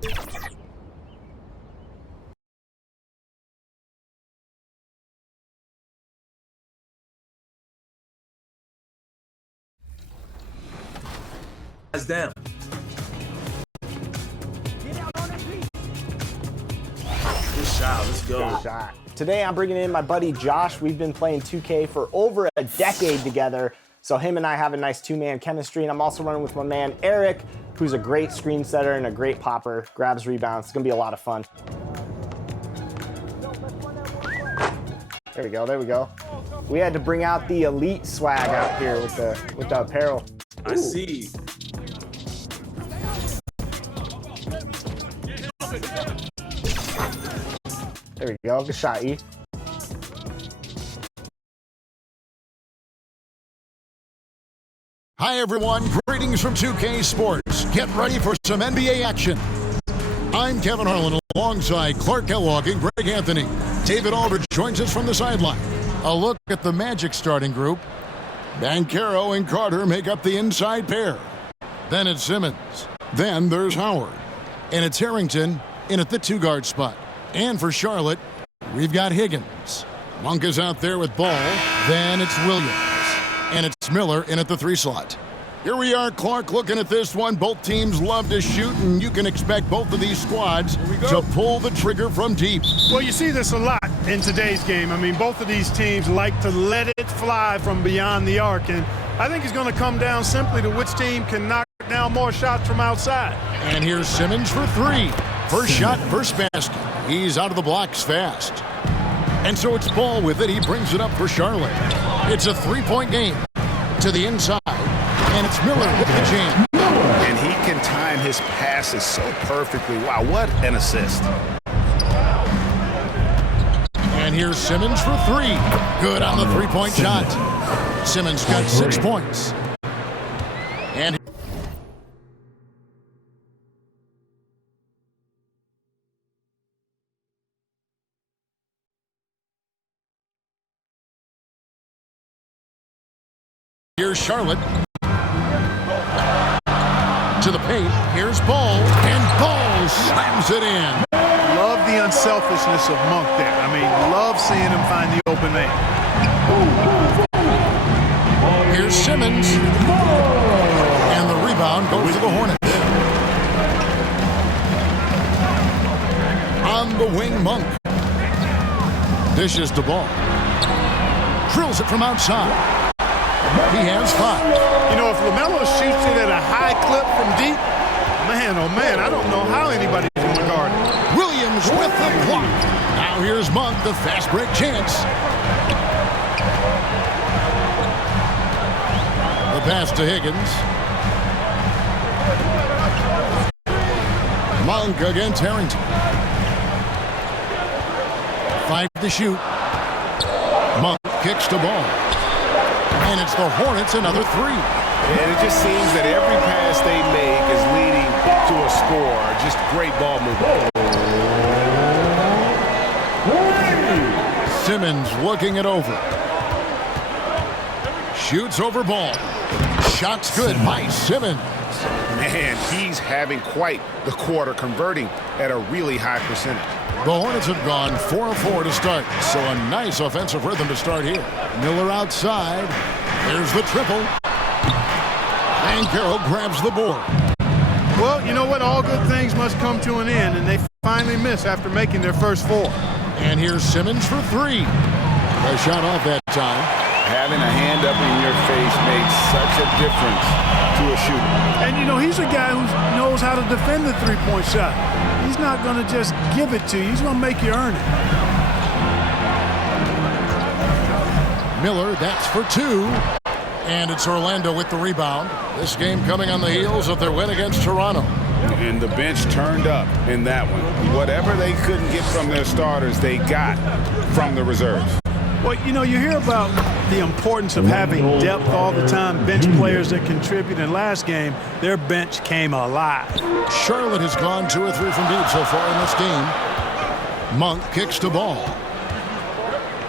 Down. Good shot. Let's go. Good shot. Today I'm bringing in my buddy Josh. We've been playing 2K for over a decade together. So him and I have a nice two-man chemistry. And I'm also running with my man Eric, who's a great screen setter and a great popper. Grabs rebounds. It's gonna be a lot of fun. There we go. There we go. We had to bring out the elite swag out here with the apparel. I see. There we go. Good shot, E. Hi, everyone. Greetings from 2K Sports. Get ready for some NBA action. I'm Kevin Harlan alongside Clark Kellogg and Greg Anthony. David Aldridge joins us from the sideline. A look at the Magic starting group. Banchero and Carter make up the inside pair. Then it's Simmons. Then there's Howard. And it's Harrington in at the two-guard spot. And for Charlotte, we've got Higgins. Monk is out there with Ball. Then it's Williams. And it's Miller in at the three slot. Here we are, Clark, looking at this one. Both teams love to shoot, and you can expect both of these squads to pull the trigger from deep. Well, you see this a lot in today's game. I mean, both of these teams like to let it fly from beyond the arc, and I think it's going to come down simply to which team can knock down more shots from outside. And here's Simmons for three. First shot, first basket. He's out of the blocks fast. And so it's Ball with it. He brings it up for Charlotte. It's a three-point game to the inside. And it's Miller with the jam. And he can time his passes so perfectly. Wow, what an assist. And here's Simmons for three. Good on the three-point shot. Simmons got 6 points. And here's Charlotte. To the paint. Here's Ball. And Ball slams it in. Love the unselfishness of Monk there. I mean, love seeing him find the open man. Here's Simmons. And the rebound goes to the Hornets. On the wing, Monk. Dishes to Ball. Drills it from outside. He has 5. You know, if LaMelo shoots it at a high clip from deep, man, oh man, I don't know how anybody's going to guard it. Williams with the block. Now here's Monk, the fast break chance. The pass to Higgins. Monk against Harrington. 5 to shoot. Monk kicks the ball. And it's the Hornets, another 3. And it just seems that every pass they make is leading to a score. Just great ball movement. Simmons looking it over. Shoots over Ball. Shot's good by Simmons. Man, he's having quite the quarter, converting at a really high percentage. The Hornets have gone 4 of 4 to start, so a nice offensive rhythm to start here. Miller outside. There's the triple. Banchero grabs the board. Well, you know what? All good things must come to an end, and they finally miss after making their first 4. And here's Simmons for 3. A shot off that time. Having a hand up in your face makes such a difference to a shooter. And, you know, he's a guy who knows how to defend the three-point shot. He's not going to just give it to you. He's going to make you earn it. Miller, that's for 2. And it's Orlando with the rebound. This game coming on the heels of their win against Toronto. And the bench turned up in that one. Whatever they couldn't get from their starters, they got from the reserves. Well, you know, you hear about the importance of having depth all the time, bench players that contribute. In last game, their bench came alive. Charlotte has gone 2 or 3 from deep so far in this game. Monk kicks the ball.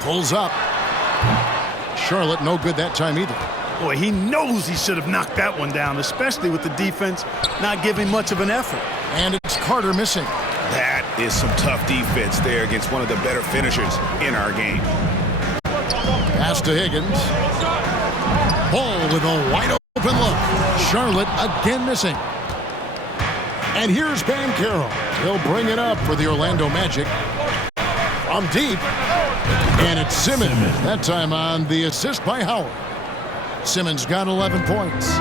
Pulls up. Charlotte no good that time either. Boy, he knows he should have knocked that one down, especially with the defense not giving much of an effort. And it's Carter missing. That is some tough defense there against one of the better finishers in our game. Pass to Higgins. Ball with a wide open look. Charlotte again missing. And here's Banchero. He'll bring it up for the Orlando Magic. From deep. And it's Simmons. That time on the assist by Howard. Simmons got 11 points.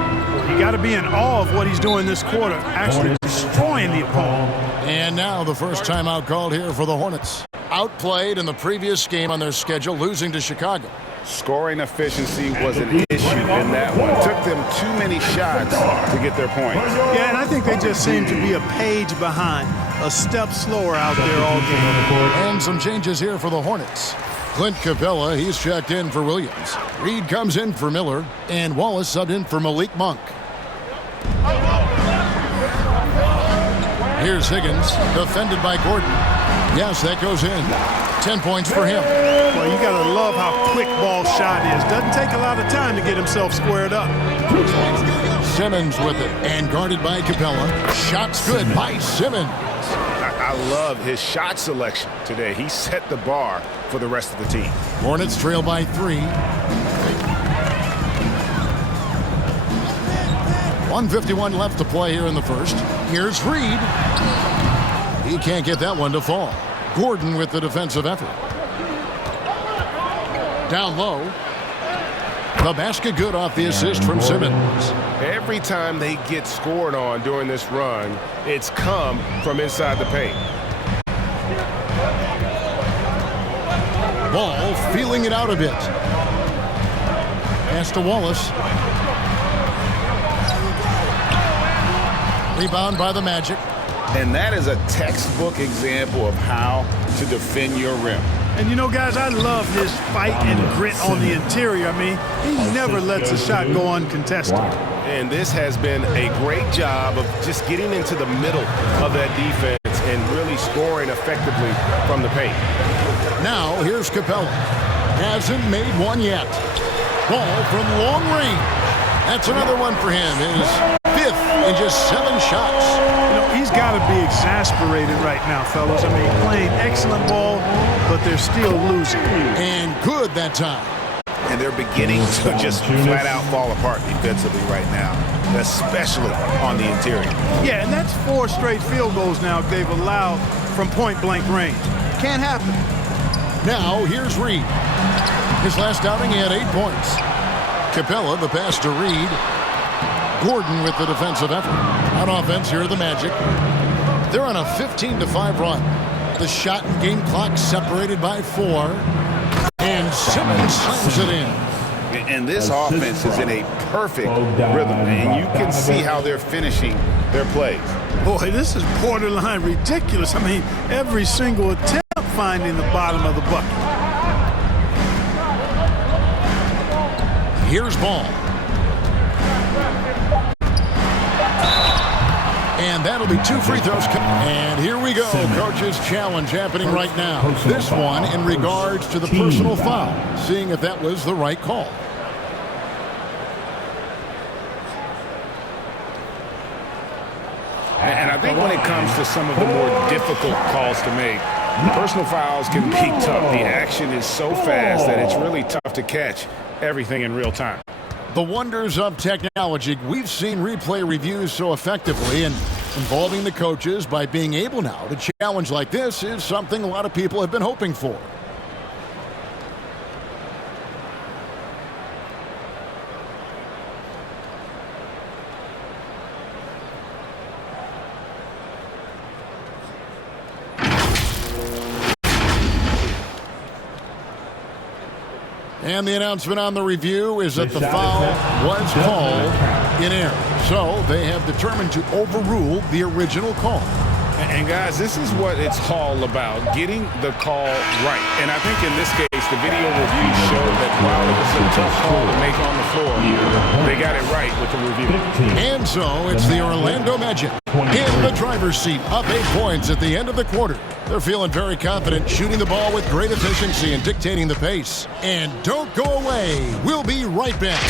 You got to be in awe of what he's doing this quarter, actually destroying the opponent. And now the first timeout called here for the Hornets. Outplayed in the previous game on their schedule, losing to Chicago. Scoring efficiency was an issue in that one. Took them too many shots to get their points. Yeah, and I think they just seem to be a page behind, a step slower out there all game. And some changes here for the Hornets. Clint Capella, he's checked in for Williams. Reed comes in for Miller, and Wallace subbed in for Malik Monk. Here's Higgins, defended by Gordon. Yes, that goes in. 10 points for him. Well, you got to love how quick ball shot is. Doesn't take a lot of time to get himself squared up. Simmons with it, and guarded by Capella. Shots good by Simmons. I love his shot selection today. He set the bar for the rest of the team. Hornets trail by 3. 1:51 left to play here in the first. Here's Reed. He can't get that one to fall. Gordon with the defensive effort. Down low. The basket good off the assist from Simmons. Every time they get scored on during this run, it's come from inside the paint. Ball feeling it out a bit. Pass to Wallace. Rebound by the Magic. And that is a textbook example of how to defend your rim. And you know, guys, I love his fight and grit on the interior. I mean, he never lets a shot go uncontested. And this has been a great job of just getting into the middle of that defense and really scoring effectively from the paint. Now, here's Capella. Hasn't made one yet. Ball from long range. That's another one for him. His 5th in just 7 shots. You know, he's got to be exasperated right now, fellas. I mean, playing excellent ball, but they're still losing. And good that time. And they're beginning to just flat out fall apart defensively right now, especially on the interior. Yeah, and that's 4 straight field goals now they've allowed from point-blank range. Can't happen. Now, here's Reed. His last outing, he had 8 points. Capella, the pass to Reed. Gordon with the defensive effort. On offense, here are the Magic. They're on a 15-5 run. The shot and game clock separated by 4. And Simmons slams it in. And this offense is in a perfect rhythm, and you can see how they're finishing their plays. Boy, this is borderline ridiculous. I mean, every single attempt finding the bottom of the bucket. Here's Ball. And that'll be 2 free throws. And here we go. Coach's challenge happening right now. This one in regards to the personal foul. Seeing if that was the right call. And I think when it comes to some of the more difficult calls to make, personal fouls can be tough. The action is so fast that it's really tough to catch everything in real time. The wonders of technology. We've seen replay reviews so effectively, and involving the coaches by being able now to challenge like this is something a lot of people have been hoping for. And the announcement on the review is that the foul was called in error. So they have determined to overrule the original call. And guys, this is what it's all about, getting the call right. And I think in this case, the video review showed that while it was a tough call to make on the floor, they got it right with the review. And so it's the Orlando Magic in the driver's seat, up 8 points at the end of the quarter. They're feeling very confident, shooting the ball with great efficiency and dictating the pace. And don't go away. We'll be right back.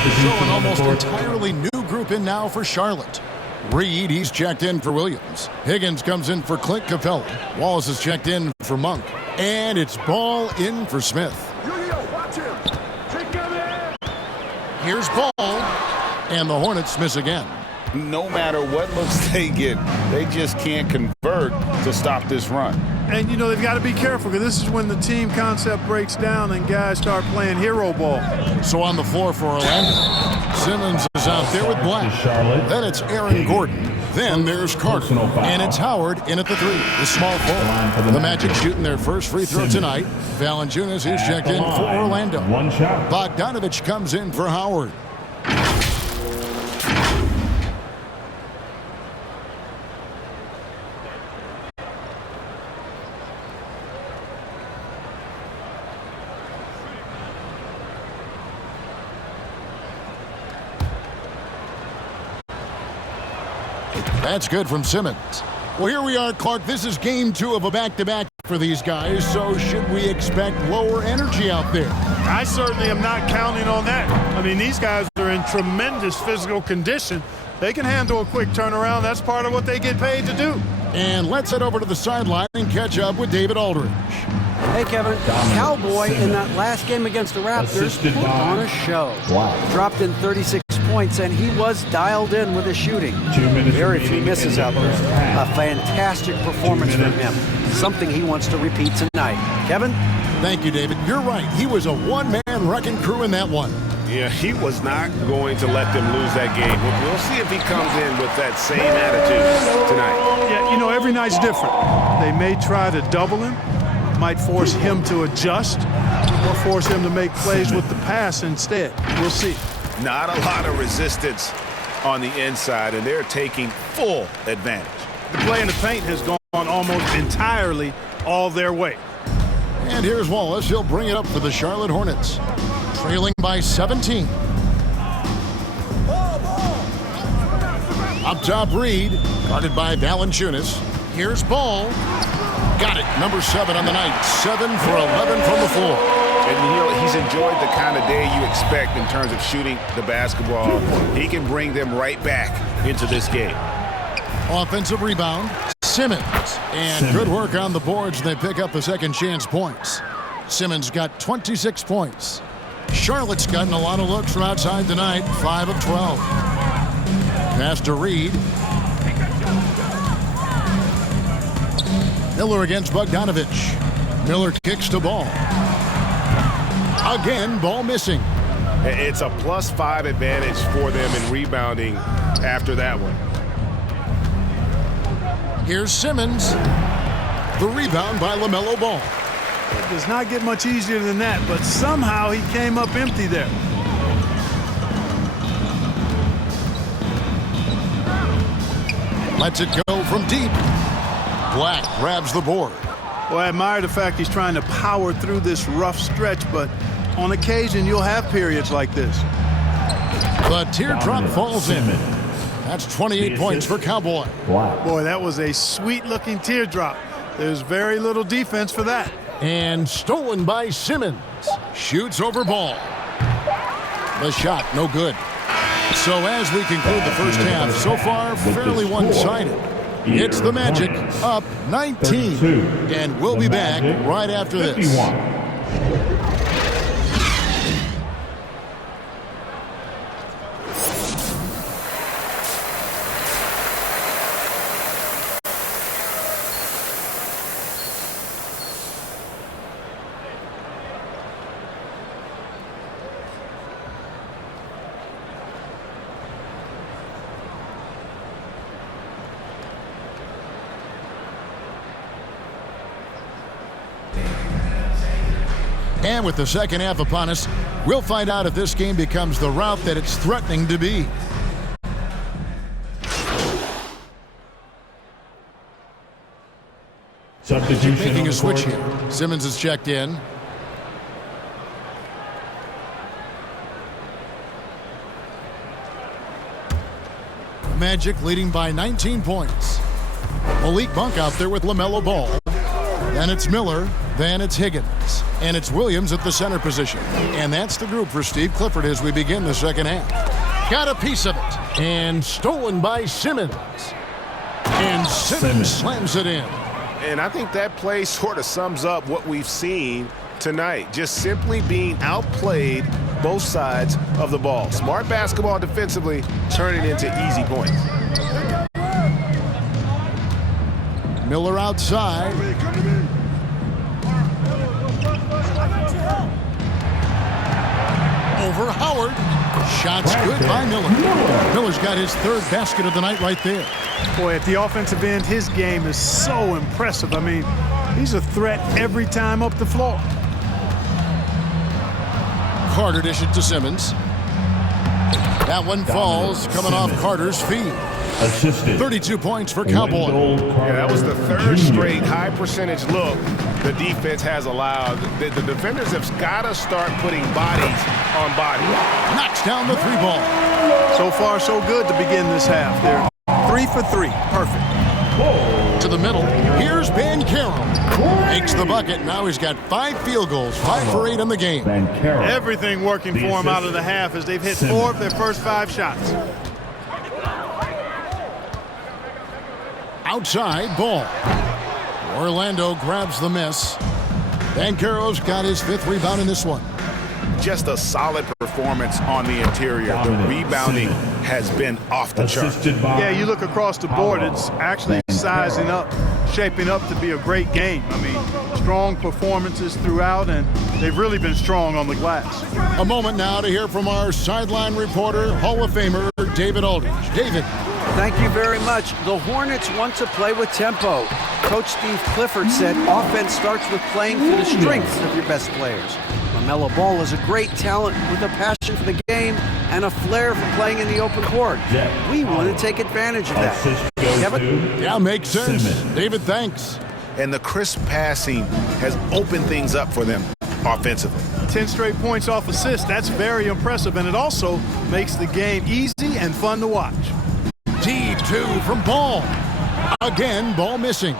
So an almost entirely new group in now for Charlotte. Reed, he's checked in for Williams. Higgins comes in for Clint Capella. Wallace is checked in for Monk. And it's Ball in for Smith. Here's Ball. And the Hornets miss again. No matter what looks they get, they just can't convert to stop this run. And, you know, they've got to be careful because this is when the team concept breaks down and guys start playing hero ball. So on the floor for Orlando, Simmons is out there with Black. Then it's Aaron Gordon. Then there's Carter. And it's Howard in at the three, the small forward. The Magic shooting their first free throw tonight. Valanciunas is checked in for Orlando. Bogdanovich comes in for Howard. That's good from Simmons. Well, here we are, Clark. This is game 2 of a back-to-back for these guys, so should we expect lower energy out there? I certainly am not counting on that. I mean, these guys are in tremendous physical condition. They can handle a quick turnaround. That's part of what they get paid to do. And let's head over to the sideline and catch up with David Aldridge. Hey, Kevin. Cowboy in that last game against the Raptors put on a show. Dropped in 36 points, and he was dialed in with his shooting. Very few misses out there. A fantastic performance from him. Something he wants to repeat tonight. Kevin? Thank you, David. You're right. He was a one-man wrecking crew in that one. Yeah, he was not going to let them lose that game. We'll see if he comes in with that same attitude tonight. Yeah, you know, every night's different. They may try to double him, might force him to adjust, or force him to make plays with the pass instead. We'll see. Not a lot of resistance on the inside, and they're taking full advantage. The play in the paint has gone almost entirely all their way. And here's Wallace. He'll bring it up for the Charlotte Hornets. Trailing by 17. Up top, Reed. Guarded by Valanciunas. Here's Ball. Got it. Number 7 on the night. 7 for 11 from the floor. And, you know, he's enjoyed the kind of day you expect in terms of shooting the basketball. He can bring them right back into this game. Offensive rebound. Simmons. And good work on the boards. They pick up the second chance points. Simmons got 26 points. Charlotte's gotten a lot of looks from outside tonight. 5 of 12. Pass to Reed. Miller against Bogdanovich. Miller kicks to Ball. Again, Ball missing. It's a +5 advantage for them in rebounding after that one. Here's Simmons. The rebound by LaMelo Ball. It does not get much easier than that, but somehow he came up empty there. Lets it go from deep. Black grabs the board. Well, I admire the fact he's trying to power through this rough stretch, but on occasion you'll have periods like this. The teardrop falls in. That's 28 points for Cowboy. Boy, that was a sweet-looking teardrop. There's very little defense for that. And stolen by Simmons. Shoots over Ball. The shot, no good. So as we conclude the first half, so far fairly one-sided. It's the Magic up 19. And we'll be back right after this. And with the second half upon us, we'll find out if this game becomes the route that it's threatening to be. Substitution making a switch here. Simmons is checked in. Magic leading by 19 points. Malik Monk out there with LaMelo Ball. Then it's Miller. Then it's Higgins. And it's Williams at the center position. And that's the group for Steve Clifford as we begin the second half. Got a piece of it. And stolen by Simmons. And Simmons slams it in. And I think that play sort of sums up what we've seen tonight. Just simply being outplayed both sides of the ball. Smart basketball defensively, turning into easy points. Miller outside. Over Howard. Shots good by Miller. Miller's got his third basket of the night right there. Boy, at the offensive end, his game is so impressive. I mean, he's a threat every time up the floor. Carter dished it to Simmons. That one falls, coming off Carter's feet. 32 points for Cowboy. Yeah, that was the third straight high percentage look the defense has allowed. The defenders have got to start putting bodies on bodies. Knocks down the three ball. So far, so good to begin this half. They're 3 for 3. Perfect. To the middle. Here's Banchero. Makes the bucket. Now he's got 5 field goals, 5 for 8 in the game. Everything working for him out of the half as they've hit 4 of their first 5 shots. Outside ball. Orlando grabs the miss. Banchero's got his 5th rebound in this one. Just a solid performance on the interior. The rebounding has been off the chart. Yeah, you look across the board, it's actually sizing up, shaping up to be a great game. I mean, strong performances throughout, and they've really been strong on the glass. A moment now to hear from our sideline reporter, Hall of Famer David Aldridge. David. Thank you very much. The Hornets want to play with tempo. Coach Steve Clifford said offense starts with playing to the strengths of your best players. LaMelo Ball is a great talent with a passion for the game and a flair for playing in the open court. We want to take advantage of that. Kevin? Yeah, makes sense. David, thanks. And the crisp passing has opened things up for them offensively. 10 straight points off assists. That's very impressive, and it also makes the game easy and fun to watch. D2 from Ball. Again, Ball missing.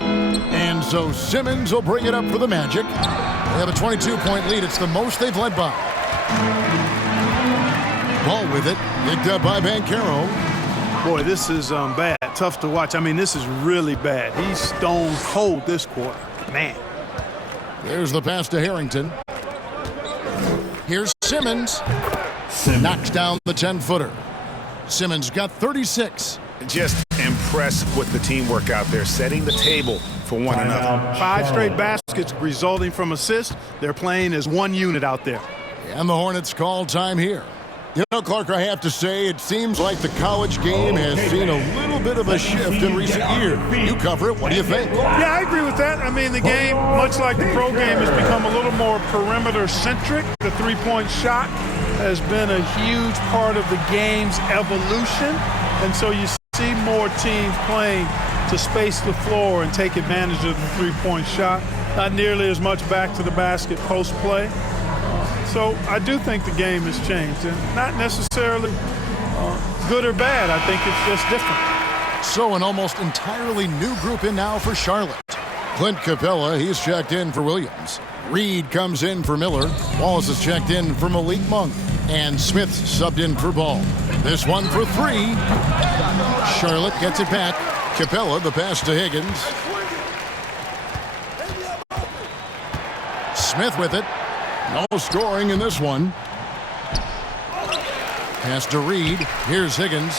And so Simmons will bring it up for the Magic. They have a 22-point lead. It's the most they've led by. Ball with it. Picked up by Banchero. Boy, this is bad. Tough to watch. I mean, this is really bad. He's stone cold this quarter. Man. There's the pass to Harrington. Here's Simmons. Knocks down the 10-footer. Simmons got 36. Just impressed with the teamwork out there, setting the table for one another. 5 straight baskets resulting from assists. They're playing as one unit out there. And the Hornets call time here. You know, Clark, I have to say, it seems like the college game has seen a little bit of a shift in recent years. You cover it. What do you think? Yeah, I agree with that. I mean, the game, much like the pro game, has become a little more perimeter-centric. The three-point shot has been a huge part of the game's evolution. And so you see more teams playing to space the floor and take advantage of the three-point shot. Not nearly as much back to the basket post-play. So I do think the game has changed, and not necessarily good or bad. I think it's just different. So an almost entirely new group in now for Charlotte. Clint Capella, he's checked in for Williams. Reed comes in for Miller. Wallace is checked in for Malik Monk. And Smith subbed in for Ball. This one for 3. Charlotte gets it back. Capella, the pass to Higgins. Smith with it. No scoring in this one. Pass to Reed. Here's Higgins.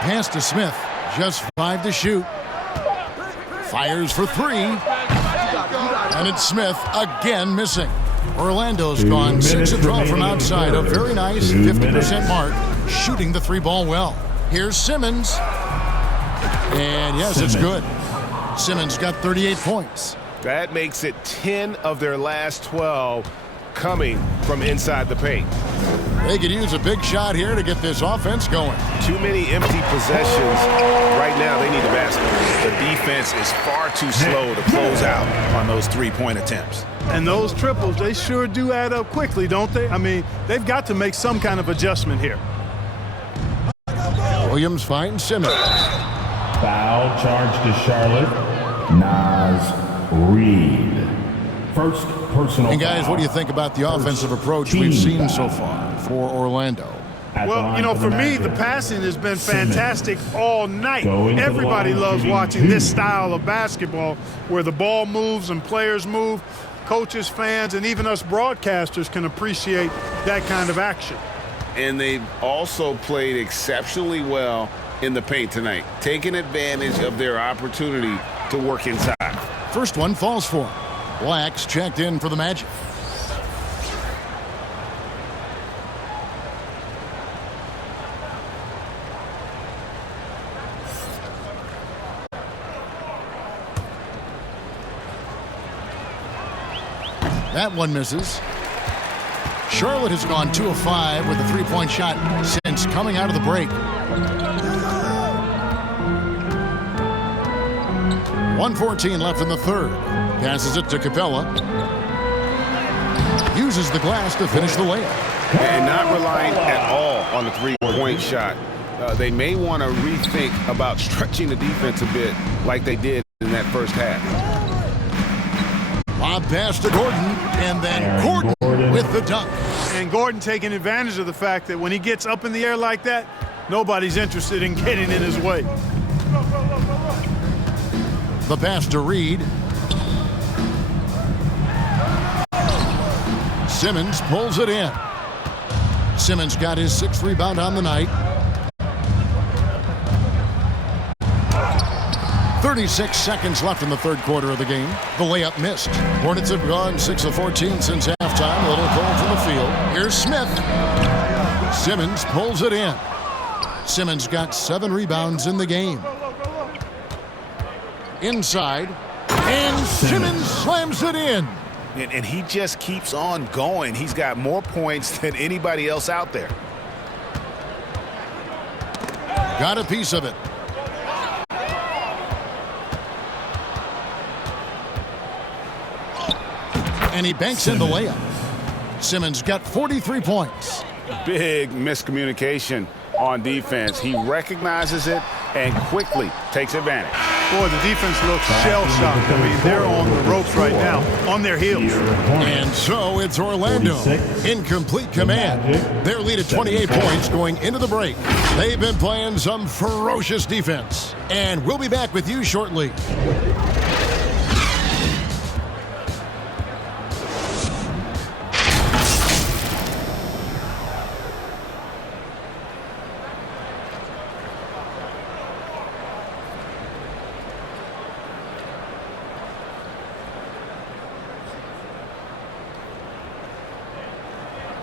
Pass to Smith. Just 5 to shoot. Fires for 3. And it's Smith again missing. Orlando's gone 6 of 12 from outside. A very nice 50% mark. Shooting the 3-ball well. Here's Simmons. And yes, it's good. Simmons got 38 points. That makes it 10 of their last 12 coming from inside the paint. They could use a big shot here to get this offense going. Too many empty possessions. Right now, they need a basket. The defense is far too slow to close out on those three-point attempts. And those triples, they sure do add up quickly, don't they? I mean, they've got to make some kind of adjustment here. Williams finds Simmons. Foul charge to Charlotte. Nas Reed. First personal And guys, foul. what do you think about the offensive approach we've seen so far for Orlando? Well, you know, for me, the passing has been fantastic all night. Going to the Everybody line, loves shooting watching 2. this style of basketball where the ball moves and players move. Coaches, fans, and even us broadcasters can appreciate that kind of action. And they've also played exceptionally well in the paint tonight, taking advantage of their opportunity to work inside. First one falls for him. Black's checked in for the Magic. That one misses. Charlotte has gone 2 of 5 with a three-point shot since coming out of the break. 1:14 left in the third. Passes it to Capella. Uses the glass to finish the layup. And not relying at all on the three-point shot. They may want to rethink about stretching the defense a bit like they did in that first half. Lob pass to Gordon, and then Gordon with the dunk. And Gordon taking advantage of the fact that when he gets up in the air like that, nobody's interested in getting in his way. The pass to Reed. Simmons pulls it in. Simmons got his 6th rebound on the night. 36 seconds left in the third quarter of the game. The layup missed. Hornets have gone 6 of 14 since halftime. A little cold from the field. Here's Smith. Simmons pulls it in. Simmons got 7 rebounds in the game. Inside. And Simmons slams it in. And he just keeps on going. He's got more points than anybody else out there. Got a piece of it. And he banks in the layup. Simmons got 43 points. Big miscommunication on defense. He recognizes it and quickly takes advantage. Boy, the defense looks shell-shocked. I mean, they're on the ropes right now, on their heels. And so it's Orlando in complete command. Their lead at 28 points going into the break. They've been playing some ferocious defense. And we'll be back with you shortly.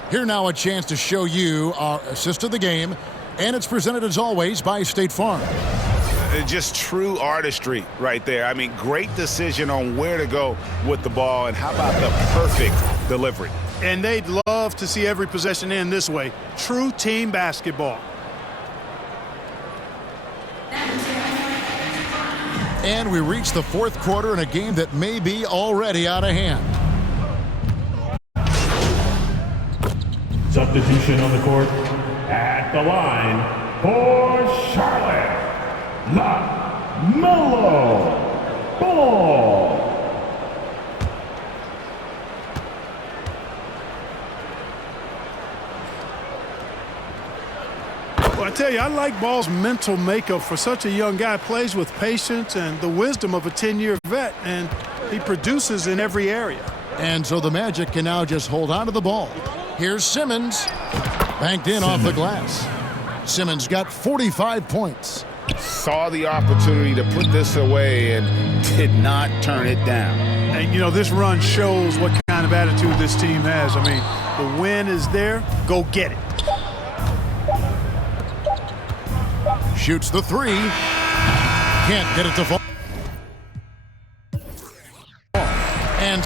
Here now a chance to show you our assist of the game, and it's presented as always by State Farm. Just true artistry right there. I mean, great decision on where to go with the ball, and how about the perfect delivery. And they'd love to see every possession end this way. True team basketball. And we reach the fourth quarter in a game that may be already out of hand. Substitution on the court. At the line for Charlotte, LaMelo Ball. Well, I tell you, I like Ball's mental makeup for such a young guy. Plays with patience and the wisdom of a 10-year vet, and he produces in every area. And so the Magic can now just hold on to the ball. Here's Simmons. Banked in off the glass. Simmons got 45 points. Saw the opportunity to put this away and did not turn it down. And, you know, this run shows what kind of attitude this team has. I mean, the win is there. Go get it. Shoots the three. Can't get it to fall. And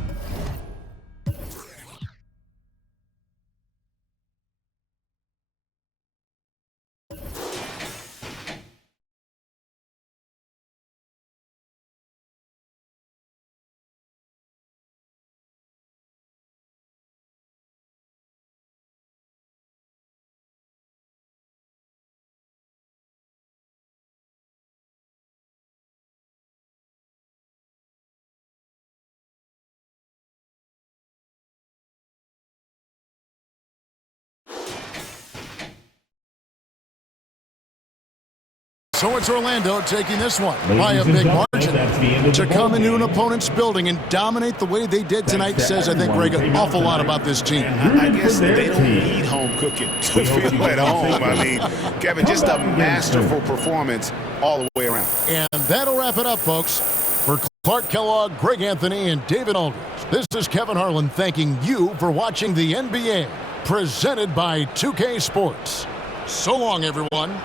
So it's Orlando taking this one by a big margin. To come into an opponent's building and dominate the way they did tonight says, I think, Greg, an awful lot about this team. I guess they don't need home cooking to feel at home. I mean, Kevin, just a masterful performance all the way around. And that'll wrap it up, folks. For Clark Kellogg, Greg Anthony, and David Aldridge, this is Kevin Harlan thanking you for watching the NBA, presented by 2K Sports. So long, everyone.